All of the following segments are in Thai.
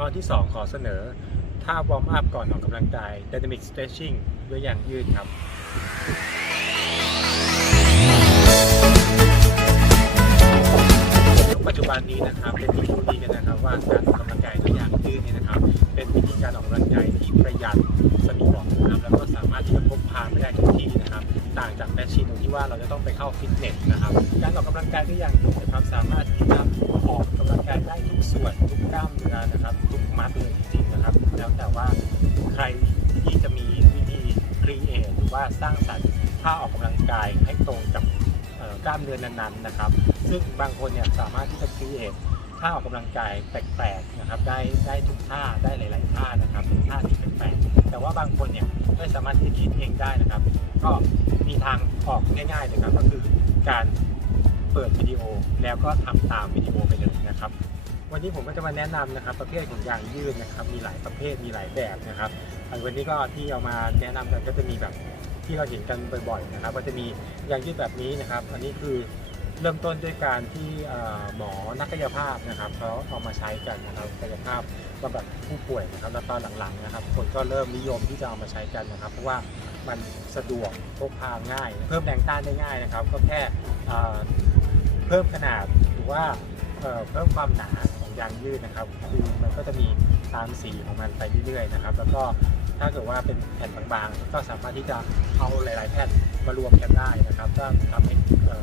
ตอนที่ 2 ขอเสนอท่าวอร์มอัพก่อนออกกำลังกาย Dynamic Stretching ด้วยอย่างยืดครับปัจจุบันนี้นะครับเป็นที่รู้ดีกันนะครับว่าการออกกำลังกายด้วยอย่างยืดเนี่ยนะครับ เป็นวิธีการออกกำลังกายที่ประหยัดสะดวกนะครับแล้วก็สามารถที่จะพกพาไปได้ทุกที่นะครับ ต่างจากแมชชีนตรงที่ว่าเราจะต้องไปเข้าฟิตเนสนะครับ การออกกำลังกายด้วยอย่างยืดนะครับสามารถที่จะ ออกกำลังกายได้ทุกส่วนทุกกล้ามเนื้อนะครับ ทุกมัดเลยจริงๆนะครับ แล้วแต่ว่าใครที่จะมีวิธีครีเอทหรือว่าสร้างสรรค์ท่าออกกำลังกายให้ตรงกับกล้ามเนื้อนั้นๆนะครับ ซึ่งบางคนเนี่ยสามารถที่จะครีเอทท่าออกกำลังกายแปลกๆนะครับ ได้ได้ทุกท่าได้หลาย ๆ ท่านะครับเป็นท่าที่แปลกๆแต่ว่าบางคนเนี่ยไม่สามารถที่จะคิดเองได้นะครับ ก็มีทางออกง่ายๆเลยครับก็คือการ เปิดวิดีโอแล้วก็ทำตามวิดีโอไปเลยนะครับ วันนี้ผมก็จะมาแนะนำนะครับ ประเภทของยางยืดนะครับ มีหลายประเภทมีหลายแบบนะครับอันวันนี้ก็ที่เอามาแนะนำกันก็จะมีแบบที่เราเห็นกันบ่อยๆนะครับ ก็จะมียางยืดแบบนี้นะครับ อันนี้คือเริ่มต้นด้วยการที่หมอนักกายภาพนะครับเขาเอามาใช้กันนะครับกายภาพบำบัดผู้ป่วยนะครับแล้วตอนหลังๆนะครับ คนก็เริ่มนิยมที่จะเอามาใช้กันนะครับ เพราะว่ามันสะดวกพกพาง่าย เพิ่มแรงต้านได้ง่ายนะครับ ก็แค่ เพิ่มขนาดหรือว่าเพิ่มความหนาของยางยืดนะครับ คือมันก็จะมีตามสีของมันไปเรื่อยๆนะครับ แล้วก็ถ้าเกิดว่าเป็นแผ่นบางๆ ก็สามารถที่จะเอาหลาย ๆ แผ่นมารวมกันได้นะครับ ก็ทำให้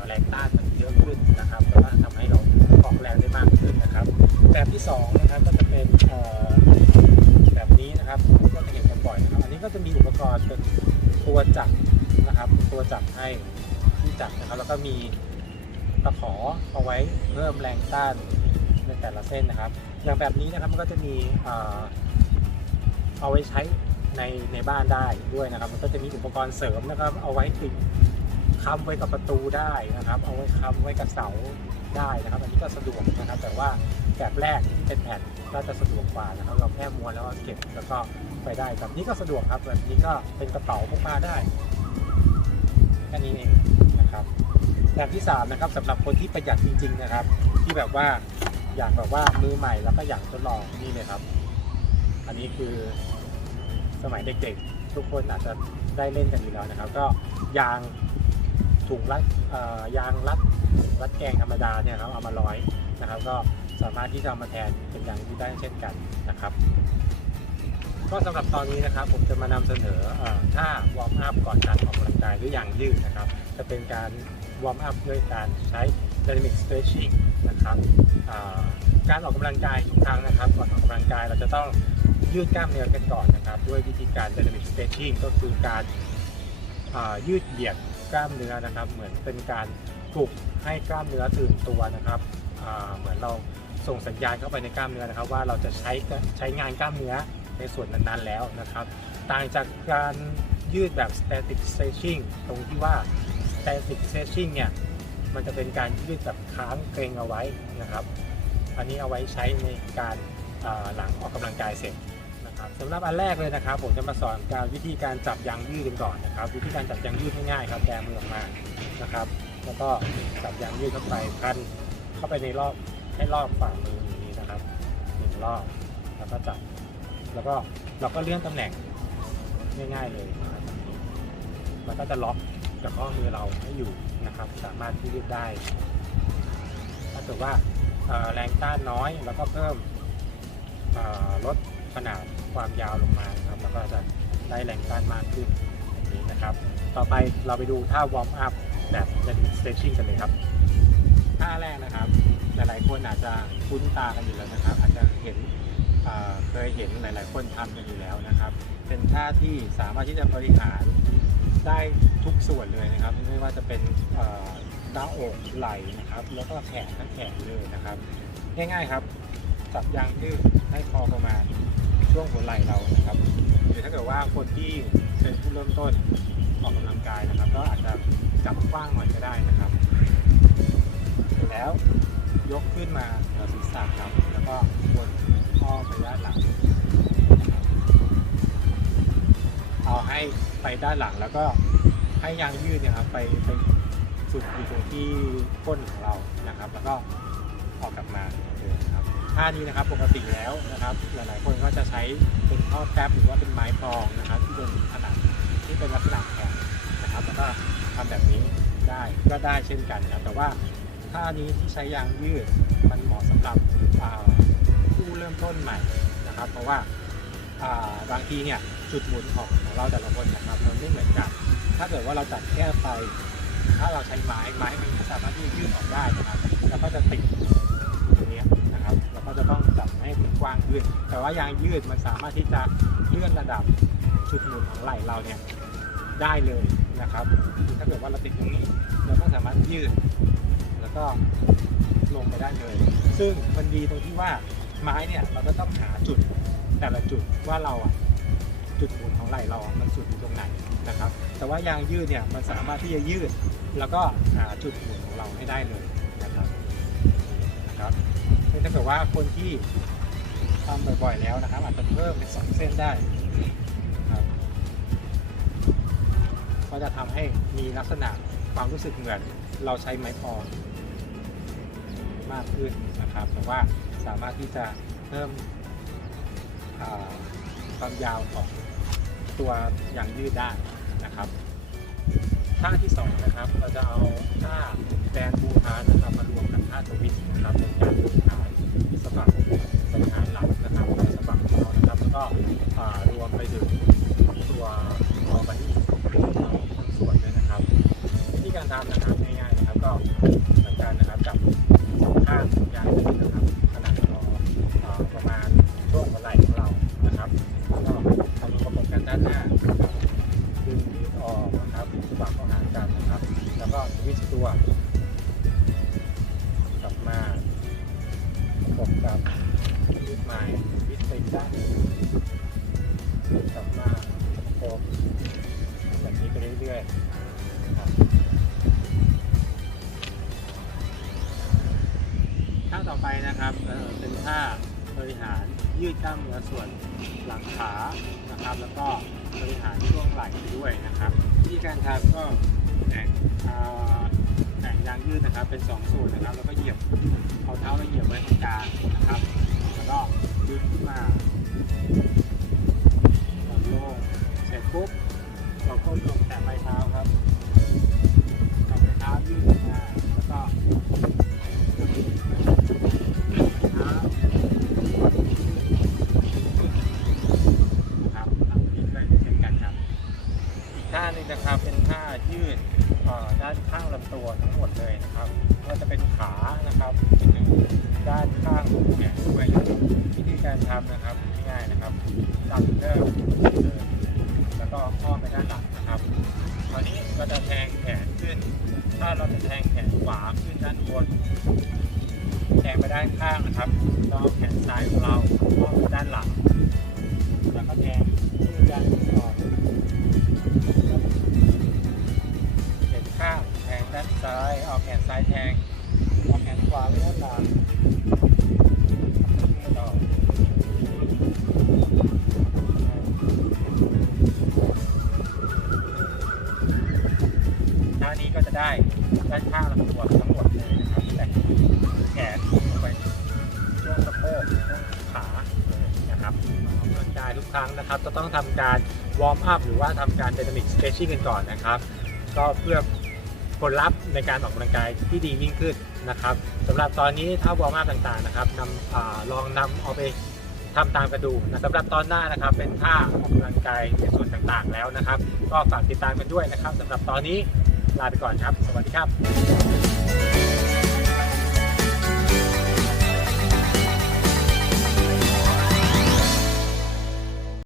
แรงต้านมันเยอะขึ้นนะครับแล้วก็ทำให้เราออกแรงได้มากขึ้นนะครับ แบบที่สองนะครับก็จะเป็นแบบนี้นะครับก็จะเห็นกันบ่อยนะครับ อันนี้ก็จะมีอุปกรณ์เป็นตัวจับนะครับ ตัวจับให้ที่จับนะครับ แล้วก็มี ตะขอเอาไว้เพิ่มแรงต้านในแต่ละเส้นนะครับ อย่างแบบนี้นะครับมันก็จะมีเอาไว้ใช้ในในบ้านได้ด้วยนะครับ มันก็จะมีอุปกรณ์เสริมนะครับ เอาไว้ติดค้ำไว้กับประตูได้นะครับ เอาไว้ค้ำไว้กับเสาได้นะครับ อันนี้ก็สะดวกนะครับ แต่ว่าแบบแรกที่เป็นแผ่นก็จะสะดวกกว่านะครับ เราแค่ม้วนแล้วก็เก็บแล้วก็ไปได้แบบนี้ก็สะดวกครับแบบนี้ก็เป็นกระเป๋าพกพาได้ ค่นี้เองนะครับแบบที่สามนะครับสำหรับคนที่ประหยัดจริง ๆนะครับ ที่แบบว่าอยากแบบว่ามือใหม่แล้วก็อยากทดลองนี่เลยครับ อันนี้คือสมัยเด็กๆ ทุกคนอาจจะได้เล่นกันอยู่แล้วนะครับ ก็ยางถุงรัดยางรัดรัดแกงธรรมดาเนี่ยครับเอามาร้อยนะครับ ก็สามารถที่จะเอามาแทนเป็นยางที่ได้เช่นกันนะครับ ก็สำหรับตอนนี้นะครับผมจะมานำเสนออท่าวอร์มอัพก่อนการออกกำลังกายด้วยยางยืดนะครับ จะเป็นการวอร์มอัพด้วยการใช้ dynamic stretching นะครับการออกกำลังกายทุกครั้งนะครับ ก่อนออกกำลังกายเราจะต้องยืดกล้ามเนื้อกันก่อนนะครับ ด้วยวิธีการ dynamic stretching ก็คือการยืดเหยียดกล้ามเนื้อนะครับ เหมือนเป็นการปลุกให้กล้ามเนื้อตื่นตัวนะครับเหมือนเราส่งสัญญาณเข้าไปในกล้ามเนื้อนะครับ ว่าเราจะใช้ใช้งานกล้ามเนื้อ ในส่วนนั้นๆแล้วนะครับ ต่างจากการยืดแบบ static stretching ตรงที่ว่า static stretching เนี่ยมันจะเป็นการยืดแบบค้างเกรงเอาไว้นะครับ อันนี้เอาไว้ใช้ในการหลังออกกำลังกายเสร็จนะครับสำหรับอันแรกเลยนะครับ ผมจะมาสอนการวิธีการจับยางยืดกันก่อนนะครับ วิธีการจับยางยืดง่ายๆครับแบมือออกมานะครับ แล้วก็จับยางยืดเข้าไปพันเข้าไปในรอบให้รอบฝ่ามืออย่างนี้นะครับหนึ่งรอบแล้วก็จับ แล้วก็เราก็เลื่อนตำแหน่งง่ายๆเลยนะครับมันก็จะล็อกกับข้อมือเราให้อยู่นะครับ สามารถที่ยืดได้ ถ้าเกิดว่าแรงต้านน้อยแล้วก็เพิ่มลดขนาดความยาวลงมาครับแล้วก็จะได้แรงต้านมากขึ้นแบบนี้นะครับ ต่อไปเราไปดูท่าวอร์มอัพแบบ dynamic stretching กันเลยครับท่าแรกนะครับ หลายๆคนอาจจะคุ้นตากันอยู่แล้วนะครับ อาจจะเห็น เคยเห็นหลาย ๆ คนทำกันอยู่แล้วนะครับ เป็นท่าที่สามารถที่จะบริหารได้ทุกส่วนเลยนะครับ ไม่ว่าจะเป็นหน้าอกไหล่นะครับ แล้วก็แขนทั้งแขนเลยนะครับ ง่าย ๆ ครับจับยางยืดให้พอประมาณช่วงหัวไหล่เรานะครับหรือถ้าเกิดว่าคนที่เป็นผู้เริ่มต้นออกกำลังกายนะครับ ก็อาจจะจับกว้างหน่อยก็ได้นะครับ แล้ว ยกขึ้นมาเหนือศีรษะครับ แล้วก็วนอ้อไปด้านหลัง เอาให้ไปด้านหลังแล้วก็ให้ยางยืดเนี่ยครับไปไปสุดอยู่ตรงที่ก้นของเรานะครับ แล้วก็ออกกลับมาเหมือนเดิมครับท่านี้นะครับปกติแล้วนะครับ หลายๆ คนก็จะใช้เป็นท่อแป๊บหรือว่าเป็นไม้พองนะครับ ที่เป็นขนาดที่เป็นลักษณะแข็งนะครับ แล้วก็ทำแบบนี้ได้ก็ได้เช่นกันนะครับแต่ว่า ท่านี้ที่ใช้ยางยืดมันเหมาะสำหรับผู้เริ่มต้นใหม่นะครับ เพราะว่าบางทีเนี่ยจุดหมุนของของเราแต่ละคนนะครับมันไม่เหมือนกัน ถ้าเกิดว่าเราจัดแค่ไป ถ้าเราใช้ไม้ไม้มันสามารถที่ยืดออกได้นะครับแล้วก็จะติดตรงนี้นะครับเราก็จะต้องจับให้มันกว้างขึ้น แต่ว่ายางยืดมันสามารถที่จะเลื่อนระดับจุดหมุนของไหล่เราเนี่ยได้เลยนะครับ ถ้าเกิดว่าเราติดตรงนี้ เราก็สามารถยืด ก็ลงไปได้เลย ซึ่งมันดีตรงที่ว่าไม้เนี่ยเราก็ต้องหาจุดแต่ละจุดว่าเราอะจุดหมุนของไหล่เรา มันสุดอยู่ตรงไหนนะครับ แต่ว่ายางยืดเนี่ยมันสามารถที่จะยืด แล้วก็หาจุดหมุนของเราให้ได้เลยนะครับนะครับซึ่งถ้าเกิดว่าคนที่ทำบ่อยๆแล้วนะครับ อาจจะเพิ่มเป็นสองเส้นได้ครับก็จะทำให้มีลักษณะความรู้สึกเหมือนเราใช้ไม้พอ มากขึ้นนะครับ แต่ว่าสามารถที่จะเพิ่มความยาวของตัวยางยืดได้นะครับ ท่าที่สองนะครับเราจะเอา นะครับขนาดพอประมาณช่วงหัวไหล่ของเรานะครับแล้วก็ทำประกบกันด้านหน้าดึงยืดออกนะครับสะบักเข้าหากันนะครับ แล้วก็วิสตัวกลับมาประกบกับยืดใหม่ทวิสต์ไปด้านหนึ่งกลับมาประกบแบบนี้ไปเรื่อยๆครับ ไปนะครับเป็นท่าบริหารยืดกล้ามเนื้อส่วนหลังขานะครับ แล้วก็บริหารช่วงไหล่ด้วยนะครับวิธีการทำก็แบ่งอ่าแบ่งยางยืดนะครับ เป็นสองส่วนนะครับ แล้วก็เหยียบเอาเท้าไปเหยียบไว้ตรงกลางนะครับ แล้วก็ดึงขึ้นมา นึงนะครับเป็นท่ายืดด้านข้างลำตัวทั้งหมดเลยนะครับก็จะเป็นขานะครับไปถึงด้านข้างของแขนด้วยนะครับวิธีการทำนะครับง่ายนะครับจับเริ่มแล้วก็ข้อไปด้านหลังนะครับคราวนี้ก็จะแทงแขนขึ้น ถ้าเราจะแทงแขนขวาขึ้นด้านบนแทงไปด้านข้างนะครับเราเอาแขนซ้ายของเราข้อไปด้านหลังแล้วก็แทงขึ้นด้านบน ด้านซ้ายเอาแขนซ้ายแทงเอาแขนขวาไว้ด้านหลังต่อท่านี้ก็จะได้ด้านข้างลำตัวทั้งหมดเลยนะครับแต่แขนลงไปช่วงสะโพกช่วงขาเลยนะครับออกกำลังกายทุกครั้งนะครับ จะต้องทำการวอร์มอัพหรือว่าทำการ dynamic stretching กันก่อนนะครับ ก็เพื่อ ผลลัพธ์ในการออกกำลังกายที่ดียิ่งขึ้นนะครับสำหรับตอนนี้ถ้าวอร์มอัพต่างๆนะครับนำอลองนำเอาไปทำตามกันดูนะสำหรับตอนหน้านะครับเป็นท่าออกกำลังกายในส่วนต่างๆแล้วนะครับ ก็ฝากติดตามกันด้วยนะครับสำหรับตอนนี้ลาไปก่อนครับ สวัสดีครับ